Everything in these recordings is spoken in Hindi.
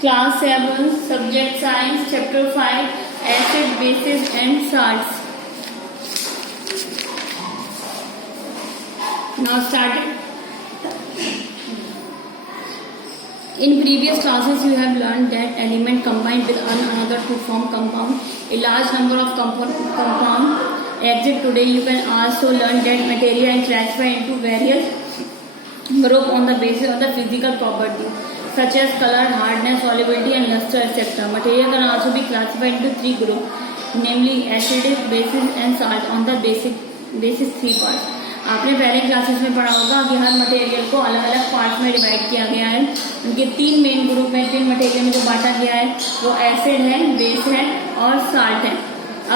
Class 7, Subject Science, Chapter 5, Acid, Bases and Salts. Now started. In previous classes you have learned that element combined with another to form compound. A large number of compound exist today. You can also learn that material is classified into various groups on the basis of the physical property such as color, hardness, solubility and luster, etc. Material can also be classified into three groups, namely acidic, basic and salt on the basis three parts. आपने पहले क्लासेस में पढ़ा होगा कि हर मटेरियल को अलग अलग पार्ट में डिवाइड किया गया है. उनके तीन मेन ग्रुप में, तीन मटेरियल में जो बांटा गया है वो एसिड है, बेस है और साल्ट है.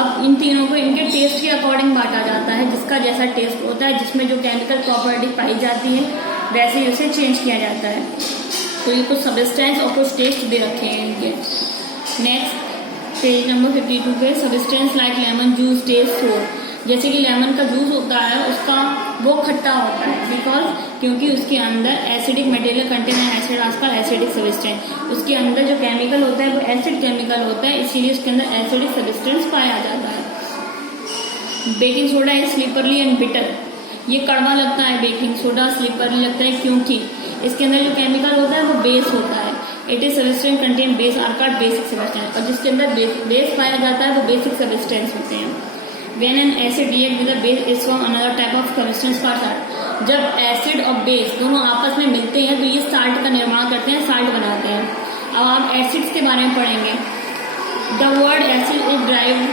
अब इन तीनों को इनके टेस्ट के अकॉर्डिंग बांटा जाता है. जिसका जैसा टेस्ट होता है, जिसमें जो केमिकल प्रॉपर्टी पाई जाती है वैसे ही उसे चेंज किया जाता है. तो ये कुछ सब्सटेंस और कुछ टेस्ट दे रखे हैं इनके. नेक्स्ट पेज नंबर 52 पे substance like lemon juice taste sour. जैसे कि लेमन का जूस होता है उसका वो खट्टा होता है बिकॉज क्योंकि उसके अंदर एसिडिक मटेरियल कंटेन है. एसिड आजकल एसिडिक सब्सटेंस, उसके अंदर जो केमिकल होता है वो एसिड केमिकल होता है, इसीलिए उसके अंदर एसिडिक सब्सटेंस पाया जाता है. Baking soda is slippery and bitter. ये कड़वा लगता है बेकिंग सोडा, स्लिपरली लगता है क्योंकि इसके अंदर जो केमिकल होता है वो बेस होता है. It is substance contain base are called basic substance. और जिसके अंदर बेस पाया जाता है वो बेसिक सब्सटेंस होते हैं. When an acid react with a base is from another type of substance called salt. जब एसिड और बेस दोनों आपस में मिलते हैं तो ये साल्ट का निर्माण करते हैं, साल्ट बनाते हैं. अब आप एसिड्स के बारे में पढ़ेंगे. The word acid is derived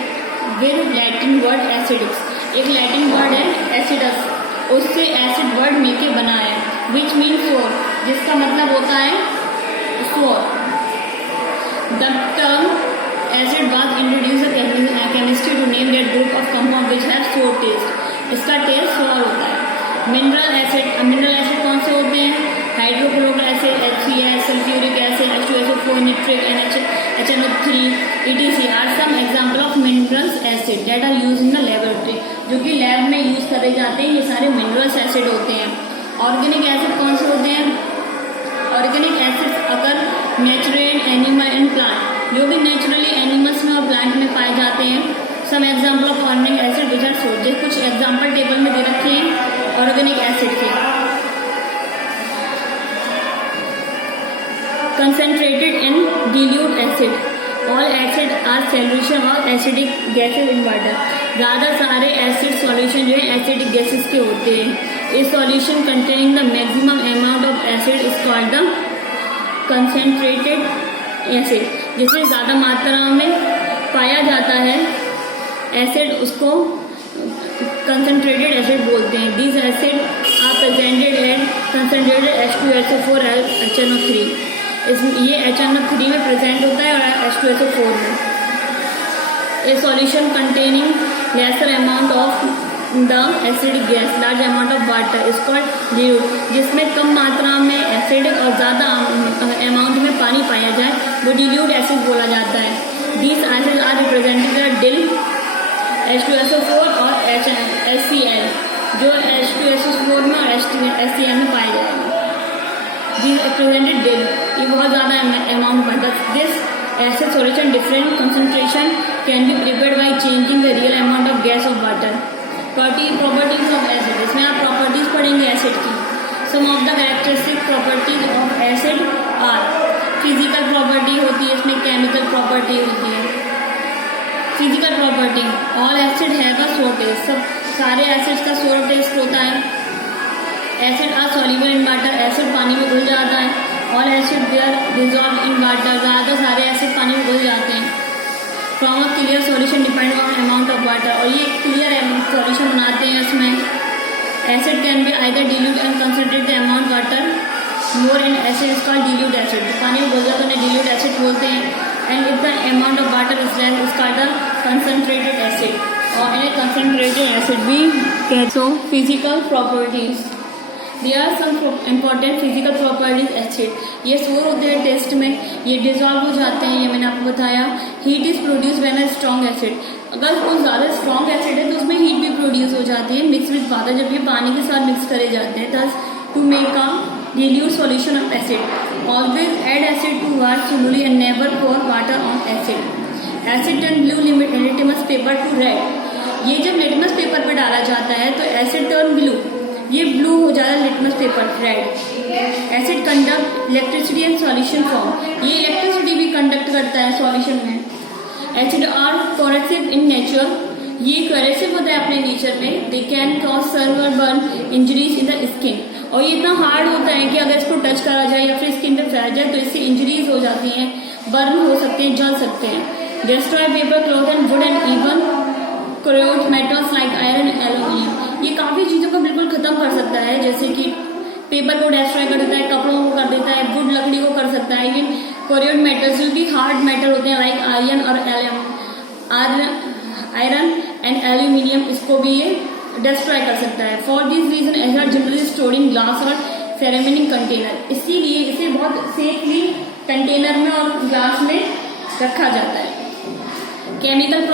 with Latin word acidics. एक लैटिन वर्ड है एसिडस, उससे एसिड वर्ड मिलके बना है विच मीन सोर, जिसका मतलब होता है सोर. The term acid was introduced in chemistry to name that group of compound which have sour taste. इसका टेस्ट सोर होता है. मिनरल एसिड, मिनरल एसिड कौन से होते हैं? Hydrochloric acid, HCl, sulphuric acid, H2SO4, nitric and HNO3 etc. are some example of minerals acid that are used in the laboratory. जो कि लैब में यूज करे जाते हैं. ये सारे मिनरल्स एसिड होते हैं. ऑर्गेनिक एसिड कौन से होते हैं? ऑर्गेनिक एसिड अगर नेचुरल एनिमल एंड प्लांट, जो भी नेचुरली एनिमल्स में और प्लांट में पाए जाते हैं. Some example of organic acid which are sours. कुछ एग्जाम्पल टेबल में दे रखे हैं ऑर्गेनिक एसिड के. Concentrated in dilute acid. All acid are solution और एसिडिक गैसेज इन वाटर. ज्यादा सारे एसिड सॉल्यूशन जो है एसिडिक गैसेज के होते हैं. इस solution containing the maximum amount of acid is called the concentrated acid. जिसमें ज्यादा मात्रा में पाया जाता है एसिड उसको कंसंट्रेटेड एसिड बोलते हैं. This acid are presented at concentrated H2SO4 HNO3. ये HNO3 में प्रेजेंट होता है और H2SO4 में. ए solution containing lesser amount of the acidic gas large amount of water is called dilute. जिसमें कम मात्रा में एसिडिक और ज्यादा अमाउंट में पानी पाया जाए वो dilute एसिड बोला जाता है. These acids are represented by DIL, H2SO4 और HCl, जो H2SO4 में और HCl में पाए जाएंगे. These represented DIL. ये बहुत ज्यादा अमाउंट बनता है. This acid solution different concentration can be prepared by changing the real amount of gas of water. Properties of acid. इसमें आप प्रॉपर्टीज पढ़ेंगे एसिड की. Some of the characteristic properties of acid are. Physical property होती है, इसमें केमिकल प्रॉपर्टी होती है. Physical property, all acid have a sour taste. सब सारे एसिड्स का सोर टेस्ट होता है. Acid are soluble in water. Acid पानी में घुल जाता है. All acid they are dissolve in water. ज्यादा सारे एसिड पानी में घुल जाते हैं. From a clear solution depend on amount of water. और ये क्लियर सॉल्यूशन बनाते हैं इसमें. Acid can be either dilute and concentrate the amount water more in acid is called dilute acid. पानी में घुल जाता है उन्हें dilute एसिड बोलते हैं. And if the amount of water is less is called the concentrated acid. और इन्हें कंसंट्रेटेड एसिड भी कहते हैं. So physical properties. There are some important physical properties acid. ये सोर होते हैं टेस्ट में, ये डिजॉल्व हो जाते हैं, ये मैंने आपको बताया. Heat is produce when a strong acid. अगर कुछ ज्यादा स्ट्रॉन्ग एसिड है तो उसमें हीट भी प्रोड्यूस हो जाती है मिक्स विद वाटर, जब ये पानी के साथ मिक्स करे जाते हैं. Thus to make a dilute solution of acid. always add acid to water slowly and never pour water on acid. Acid turn blue litmus paper to red. ये जब लिटमस पेपर पे डाला जाता है तो एसिड टर्न ब्लू, ये ब्लू हो जाता है litmus paper red. Acid conduct electricity and solution form, ये इलेक्ट्रिसिटी भी कंडक्ट करता है सॉल्यूशन में. Acid are corrosive in nature, ये कोरेसिव होता है अपने नेचर में. दे कैन कॉज सर्व और burn injuries in the skin, और ये इतना हार्ड होता है कि अगर इसको टच करा जाए या फिर स्किन पे फैल जाए तो इससे इंजरीज हो जाती हैं, बर्न हो सकते हैं, जल सकते हैं. Destroy paper, cloth and would and even corrode metals like iron and aluminium, ये काफी चीजों को बिल्कुल खत्म कर सकता है. जैसे कि पेपर को डिस्ट्रॉय कर देता है, कपड़ों को कर देता है, वुड लकड़ी को कर सकता है. इवन कोरोड मेटल्स जो कि हार्ड मेटल होते हैं लाइक आयरन एंड एल्यूमिनियम, इसको भी ये डिस्ट्रॉय कर सकता है. For this reason as are generally stored in glass और सेरेमिक कंटेनर, इसीलिए इसे बहुत सेफली कंटेनर में और ग्लास में रखा जाता है. केमिकल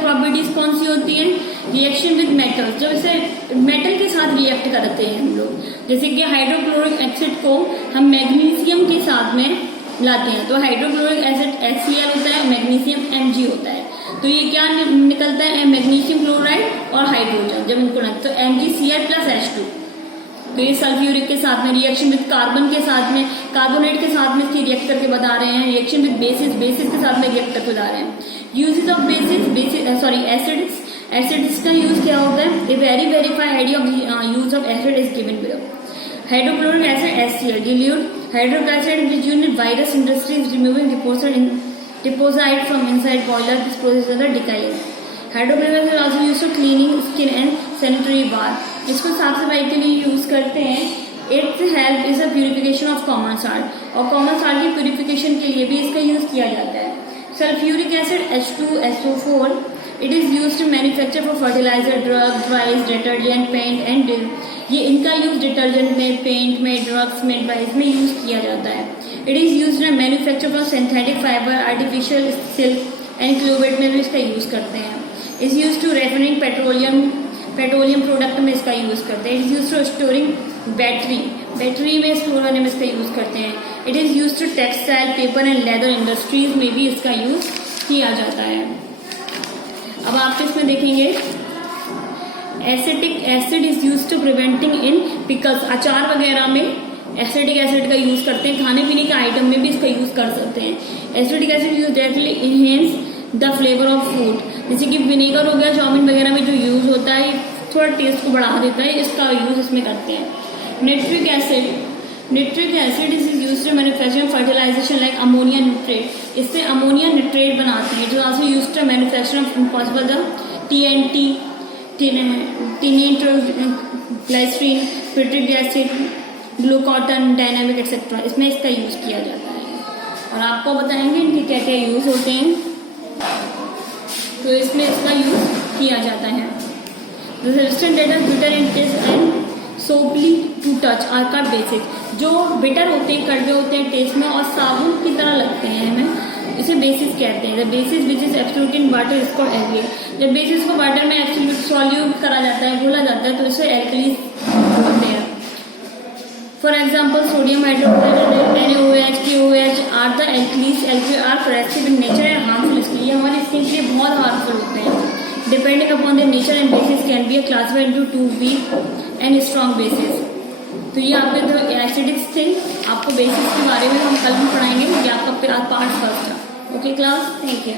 प्रॉपर्टीज कौन सी होती है? रिएक्शन विद मेटल्स, जब इसे मेटल के साथ रिएक्ट करते हैं हम लोग, जैसे कि हाइड्रोक्लोरिक एसिड को हम मैग्नीशियम के साथ में लाते हैं तो हाइड्रोक्लोरिक एसिड HCl होता है, मैग्नीशियम Mg होता है. तो ये क्या निकलता है? मैग्नीशियम क्लोराइड और हाइड्रोजन, जब इनको तो MgCl प्लस H2. तो ये सल्फ्यूरिक के साथ में रिएक्शन विद कार्बन के साथ में, कार्बोनेट के साथ में इसकी रिएक्ट करके बता रहे हैं. रिएक्शन विद बेसिस के साथ में रिएक्ट करके बता रहे हैं. यूजेस ऑफ एसिड्स का यूज क्या होता है? A very verified idea of use of acid is given below. Hydrochloric acid HCl, dilute hydrochloric acid which used in virus industries removing deposit from inside boiler. This process is decaying. Hydrochloric acid also used for cleaning skin and sanitary bath. इसको साफ सफाई के लिए यूज करते हैं. Its help is a purification of common salt, और कॉमन साल्ट की प्यूरिफिकेशन के लिए भी इसका यूज किया जाता है. Sulphuric acid H2SO4, it is use to manufacture for fertilizer, drug, dyes, detergent, paint and ये इनका यूज डिटर्जेंट में, पेंट में, ड्रग्स में, ड्राइज में यूज किया जाता है. It is use in manufacture for synthetic fibre, artificial silk and क्लोवेट में भी इसका यूज करते हैं. Is use to refining petroleum product में इसका यूज करते हैं. It is use to storing battery में स्टोर होने में इसका यूज करते हैं. It is use to textile, paper and leather industries में भी इसका यूज किया जाता है. अब आप इसमें देखेंगे acetic acid is use to preventing in pickles, अचार वगैरह में एसिटिक एसिड का यूज करते हैं. खाने पीने के आइटम में भी इसका यूज कर सकते हैं. Acetic acid use directly enhance the flavour of food, जैसे कि विनेगर हो गया, चाउमीन वगैरह में जो यूज होता है थोड़ा टेस्ट को बढ़ा देता है, इसका यूज इसमें करते हैं. Nitric acid is use to manufacture fertilization like ammonia nitrate, इससे अमोनिया निट्रेट बनाते हैं. It is also use to manufacture of impossible the TNT, glycerine, picric acid, guncotton, dynamic et cetera, इसमें इसका यूज किया जाता है. और आपको बताएंगे इनके क्या क्या यूज होते हैं. तो इसमें इसका यूज किया जाता है. The resistant that are bitter in taste and soapy to touch are called basic. जो बिटर होते हैं, कड़वे होते हैं टेस्ट में और साबुन की तरह लगते हैं हमें, इसे बेसिस कहते हैं. The basis which is absolute in water इसको एल्कली, जब बेसिस को वाटर में एब्सोल्यूट सॉल्यूट करा जाता है, घोला जाता है तो इसे एल्कली बोलते हैं. For example sodium hydrochloride, NaOH, KOH are the alkalis. Alkali are corrosive in nature and harmful इसके लिए, हमारी स्किन के लिए बहुत हार्मफुल होते हैं. Depending upon their nature and basis can be classified into two weak and strong bases. तो ये आपके जो एसिडिक थे, आपको बेसिस के बारे में हम कल भी पढ़ाएंगे, ये आपका पार्ट फर्स्ट है. Okay class, thank you.